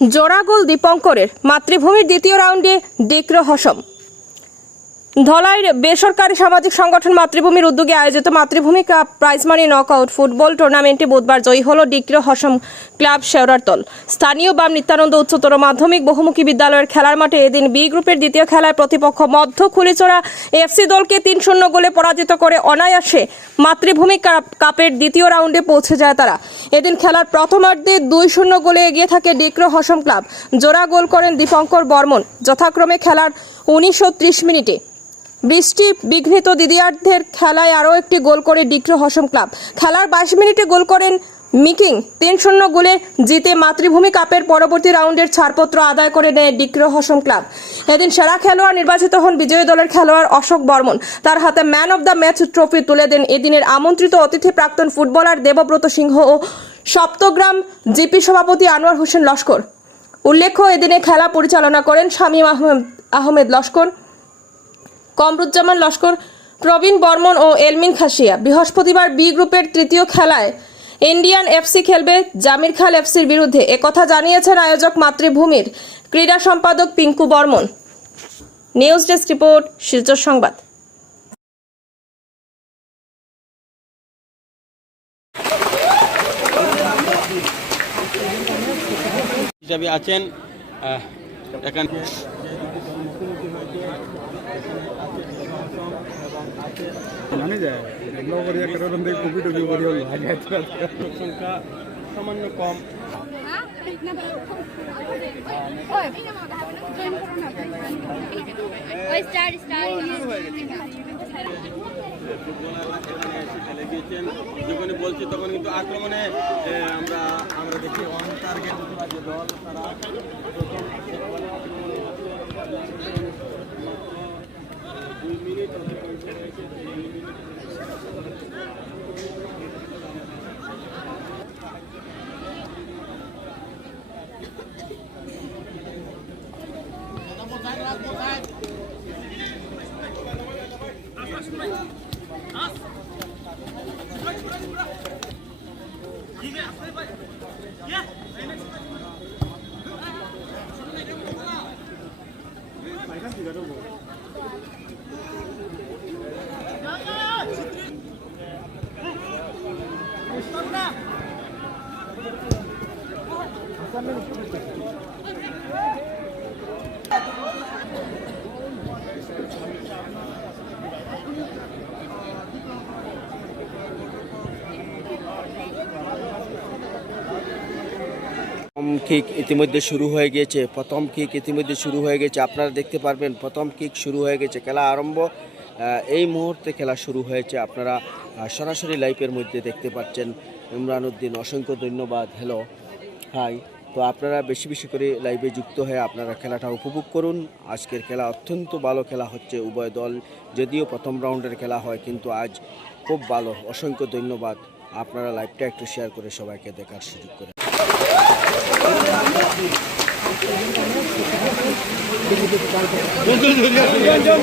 জোড়া গোল দীপঙ্করের। মাতৃভূমির দ্বিতীয় রাউন্ডে ডিক্র হসম। ধলাইয়ের বেসরকারি সামাজিক সংগঠন মাতৃভূমির উদ্যোগে আয়োজিত মাতৃভূমি cup prize money knockout football টুর্নামেন্টে বুধবার জয়ী হল ডিক্র হসম ক্লাব শেওড়ারতল। স্থানীয় বাম নিত্যানন্দ উচ্চতর মাধ্যমিক বহুমুখী বিদ্যালয়ের খেলার মাঠে এদিন বি গ্রুপের দ্বিতীয় খেলায় প্রতিপক্ষ মধ্য খুলিচড়া এফসি দলকে ৩-০ গোলে পরাজিত করে অনায়াসে মাতৃভূমি কাপের দ্বিতীয় রাউন্ডে পৌঁছে যায় তারা। এদিন খেলার প্রথমার্ধে ২-০ গোলে এগিয়ে থাকে ডিক্র হসম ক্লাব। জোড়া গোল করেন দীপঙ্কর বর্মন যথাক্রমে খেলার ১৯ ও ৩০ মিনিটে। বৃষ্টি বিঘ্নিত দ্বিতীয়ার্ধের খেলায় আরও একটি গোল করে ডিক্র হসম ক্লাব। খেলার ২২ মিনিটে গোল করেন মিকিং। ৩-০ গোলে জিতে মাতৃভূমি কাপের পরবর্তী রাউন্ডের ছাড়পত্র আদায় করে নেয় ডিক্র হসম ক্লাব। এদিন সেরা খেলোয়াড় নির্বাচিত হন বিজয়ী দলের খেলোয়াড় অশোক বর্মন। তার হাতে man of the match trophy তুলে দেন এদিনের আমন্ত্রিত অতিথি প্রাক্তন ফুটবলার দেবব্রত সিংহ ও সপ্তগ্রাম জিপি সভাপতি আনোয়ার হোসেন লস্কর। উল্লেখ্য, এদিনে খেলা পরিচালনা করেন শামীম আহমেদ লস্কর, কমরুজ্জামান লস্কর, প্রবীণ বর্মন ও এলমিন খাসিয়া। বৃহস্পতিবার বি গ্রুপের তৃতীয় খেলায় ইন্ডিয়ান এফসি খেলবে জামির খাল এফসির বিরুদ্ধে, একথা জানিয়েছেন আয়োজক মাতৃভূমির ক্রীড়া সম্পাদক Pinku Barman. News desk report, Silchar সংবাদ। হিসাবে আছেন এখানে মানে যায় এগুলো করিয়া কারণ কোভিড সংখ্যা সামান্য কম। যখনই বলছি তখন কিন্তু আক্রমণে আমরা দেখি অন টার্গেট দল তারা কিক ইতিমধ্যে শুরু হয়ে গিয়েছে। প্রথম কিক ইতিমধ্যে শুরু হয়ে গেছে। আপনারা দেখতে পারবেন প্রথম কিক শুরু হয়ে গেছে। খেলা আরম্ভ এই মুহূর্তে খেলা শুরু হয়েছে। আপনারা সরাসরি লাইভের মধ্যে দেখতে পাচ্ছেন। ইমরান উদ্দিন, অসংখ্য ধন্যবাদ। Hello, hi. তো আপনারা বেশি বেশি করে লাইভে যুক্ত হয়ে আপনারা খেলাটা উপভোগ করুন। আজকের খেলা অত্যন্ত ভালো খেলা হচ্ছে উভয় দল, যদিও প্রথম রাউন্ডের খেলা হয়, কিন্তু আজ খুব ভালো। অসংখ্য ধন্যবাদ। আপনারা লাইভটা একটু শেয়ার করে সবাইকে দেখার সুযোগ করে। জল